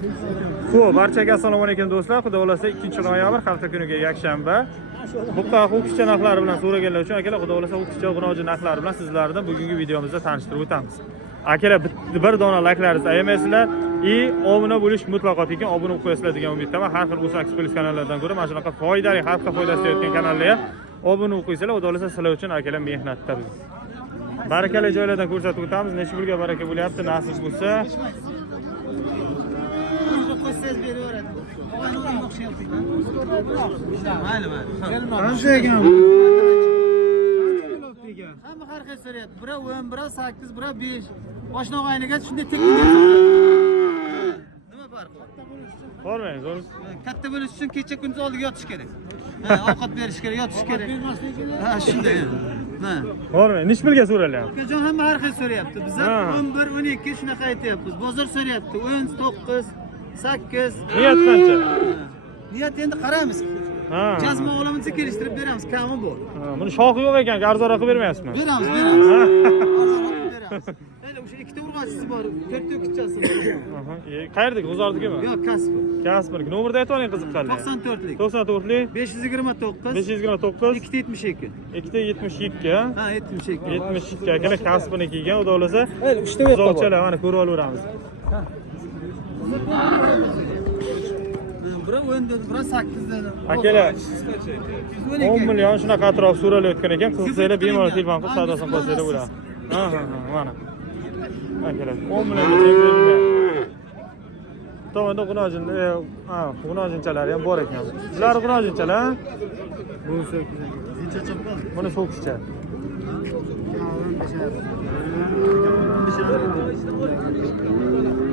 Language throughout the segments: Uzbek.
Xo'p, barchaga assalomu alaykum do'stlar. Xudo xolasa 2-noyabr hafta kuniga yakshanba. Buqa o'qishcha narxlari bilan so'raganlar uchun akalar, xudo xolasa o'qishcha g'inoji narxlari bilan sizlarni bugungi videomizda tanishtirib o'tamiz. Akalar, bir dona like'laringizni ayamaysizlar. Obuna bo'lish mutlaqo tekin, obuna bo'lib qo'yasizlar degan umiddaman. Har xil O'zbekiston Express kanallaridan ko'ra mana shunaqa foydali, xalqqa foydasi yetgan kanallarga obuna bo'lib qo'ysanglar, xudo xolasa sizlar uchun akalar mehnatda biz. Barakali joylardan ko'rsatib o'tamiz. Necha pulga baraka bo'lyapti, nasib bo'lsa. Qancha ekan? Hamma har xil so'rayapti. Bira 10, bira 8, bira 5. Boshnoq ayniga shunday tekin bersa. Nima farqi bor? Ko'rmaysiz, o'z. Katta bo'lish uchun kecha kunduz oldiga yotish kerak. Ovqat berish kerak, yotish kerak. Ha, shunday. Ha. Ko'rmaysiz, necha pulga so'ralyapti? Akajon hamma har xil so'rayapti. Bizlar 11, 12 shunaqa aytyapmiz. Bozor so'rayapti. 19, 8. Niyat qancha? Niyat endi qaraymiz. Jazma olamizga kelishtirib beramiz, kami bor. Buni shoxi yo'q ekan, arzonroq qilib bermayapsizmi? Beramiz. Arzonroq beramiz. Endi o'sha ikkita urg'ochisi bor, 4-to'kkichasi. Qayerdagi, G'uzordagimi? Yo'q, Kasper. Kasperga. Nomerni aytib oling qiziqqanlar. 94lik. 94lik 529 529 272. 272. Ha, 72. 72 akalar Kasperni kiygan, xudo xolasa. Mayli, 3 ta yo'q. Zo'rchalar mana ko'rib olaveramiz. Bura 10, bura 8 dedi. Akalar 10 million shunaqa atrof so'ralayotgan ekan. Qiziqsanglar bemalol telefon qilib savdosini qilsanglar bo'ladi. Mana. Akalar 10 million berilgan. Tomonda g'unojinchalar ham bor ekan. Bular g'unojinchalar. Buni so'kishcha.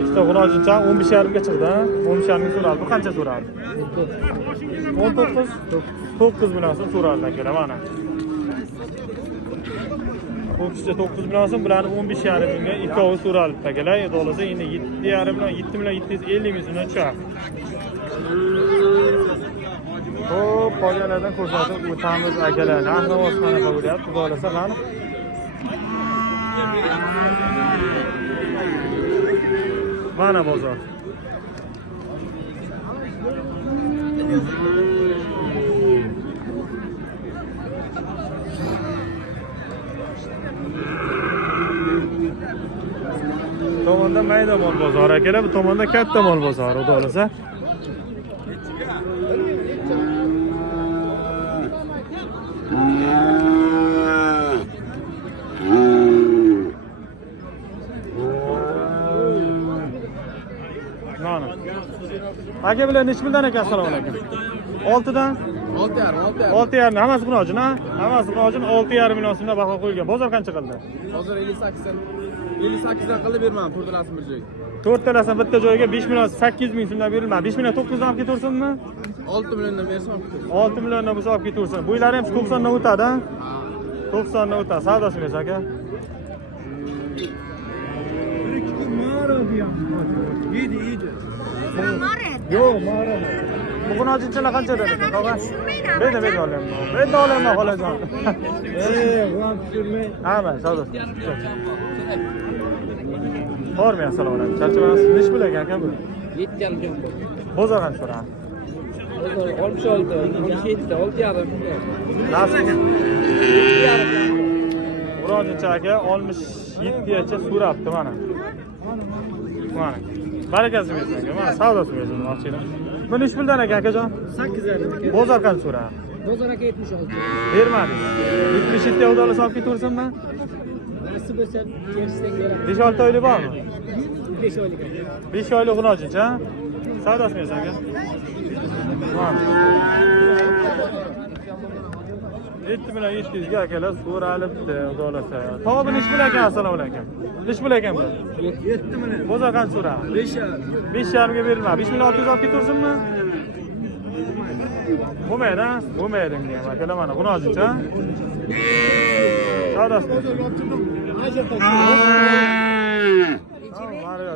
İşte g'unojincha 15.5 ga chiqdi. 15.5 so'raldi. Bu qancha so'raldi? 19. 9 million so'm so'raldi akalar mana. O'qishcha 9 million so'm, bularni 15.5 mingga ikkovi so'raldi akalar. Endi olsa endi 7.5 million, 7 million 750 ming so'mdan chiqadi. Xo'p, qolganlardan ko'rsatib o'tamiz akalar. Narx-navo qanaqa bo'lyapti? Xudo xolasa qani. Mana bozor. Tomonda mayda mol bozori akalar, bu tomonda katta mol bozori, xudo xolasa. Aka bilan necha puldan ekan, assalomu alaykum. 6 dan 6.5. Hammasi g'unojin, ha? Hammasi g'unojin 6.5 million so'mdan baho qo'yilgan. Bozor qancha qildi? Bozor 58 dan. 58 dan qilib berman, to'rtalasini bir joyga. To'rtalasini bitta joyga 5 million 800 ming so'mdan berilmadi. 5 million 900 dan olib ketaversinmi? 6 milliondan bersam olib ketaversin. 6 milliondan bo'lsa olib ketaversin. Bo'ylari ham 90 dan o'tadi, ha? 90 dan o'tadi. Savdosi bersa aka. Yedi. Yo'q, ma'lum. Bu g'unojinchalar qanchadan ekan, tog'a? Beda olaman. Beda olaman xolajon. G'am tushirmay. Ha, mana savdosi. Bormi, assalomu alaykum. Charchamaysiz. Necha pul ekan aka bu? 7.5 million. Bozor qancha so'radi? Bozor 66, 17, 6.5 million. Nasib. G'unojincha aka 67 gacha so'rabdi mana. Mana. Barakasi bersin. Mana savdosi bersin, ochinglar. Bu necha puldan ekan akajon? 8.5. Bozor qancha so'radi? Bozor aka 76. Bermadingiz. 77 ga dollar olib ketaversinmi? Nasib bo'lsa, kelishdek beraman. 5-6 oylik bormi? 5 oylik. 5 oylik g'unojincha. Savdosi bersin aka. Mana. 7 million 700 ga akalar so'ralibdi, xudo xolasa. Tog'a bu necha pul ekan, assalomu alaykum. Necha pul ekan bu? 7 million. Bozor qancha so'radi? 5.5. 5.5 ga berilmadi. 5 million 600 olib ketaversinmi? Bo'lmaydi, ha? Bo'lmaydi menga. Akalar mana g'unojincha. Savdosi.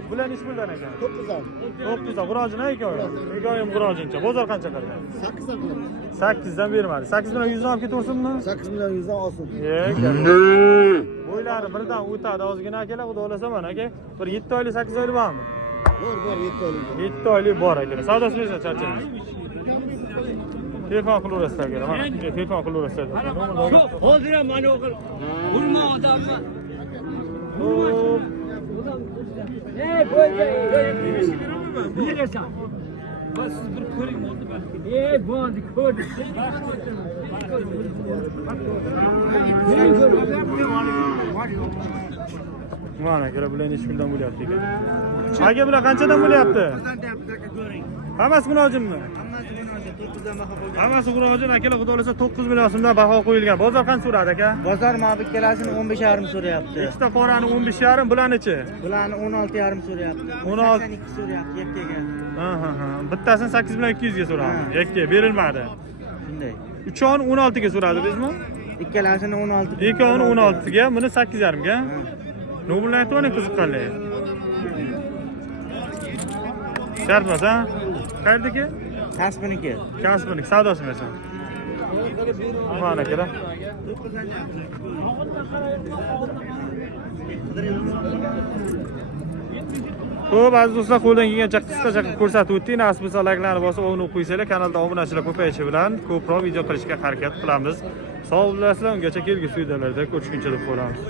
Bular necha puldan ekan? 9 dan. G'unojin ekan. Egoyim g'unojincha. Bozor qancha qildi? 8 dan. 8 dan bermadi. 8 million 100 dan olib ketaversinmi? 8 million 100 dan olsin. Bo'ylari birdan o'tadi ozgina akalar, xudo xolasa mana aka. Bir 7 oylik 8 oylik bormi? Bor 7 oylik. 7 oylik bor ekan. Savdosi nechta charchamaysiz? Telefon qilaverasizlar kerak. Mana telefon qilaverasizlar. Hozir ham mana o'qil. Urma odamni. Xo'p. Ey bo'ldi. Bilasan. Bas siz bir ko'ring bo'ldi balki. Ey bo'ldi, ko'rdim. Mana kerak bular necha puldan bo'lyapti ekan. Aka bular qanchadan bo'lyapti? Hammasi xunojonmi? Hammasi xunojon akalar, xudo xolasa 9 million so'mdan baho qo'yilgan. Bozor qancha so'radi aka? Bozor mana bu ikkalasini 15,5 so'rayapti. Ikkita qorani 15,5, bularnichi? Bularni 16,5 so'rayapti. 16. 82 so'rayapti yakkaga. Ha. Bittasini 8 million 200 ga so'radi. Yakka berilmadi. Shunday. Uchovini 16 ga so'radi bizmi? Ikkalasini 16. Ikkovini 16 ga, buni 8,5 ga. Nobulni aytib qiziqqanlar. Shartmas ha? Qaerdaki? Kasbiniki. Kasbiniki, savdosi masan. Mana kerak. Xo'p, aziz do'stlar, qo'ldan kelgancha qisqacha qilib ko'rsatib o'tdik. Nasib bo'lsa, layklarni bosib, o'rnini qo'ysanglar, kanalda obunachilar ko'payishi bilan ko'proq video qilishga harakat qilamiz. Sog' bo'lasizlar, ungacha kelgusi videolarda ko'rishguncha deb qolamiz.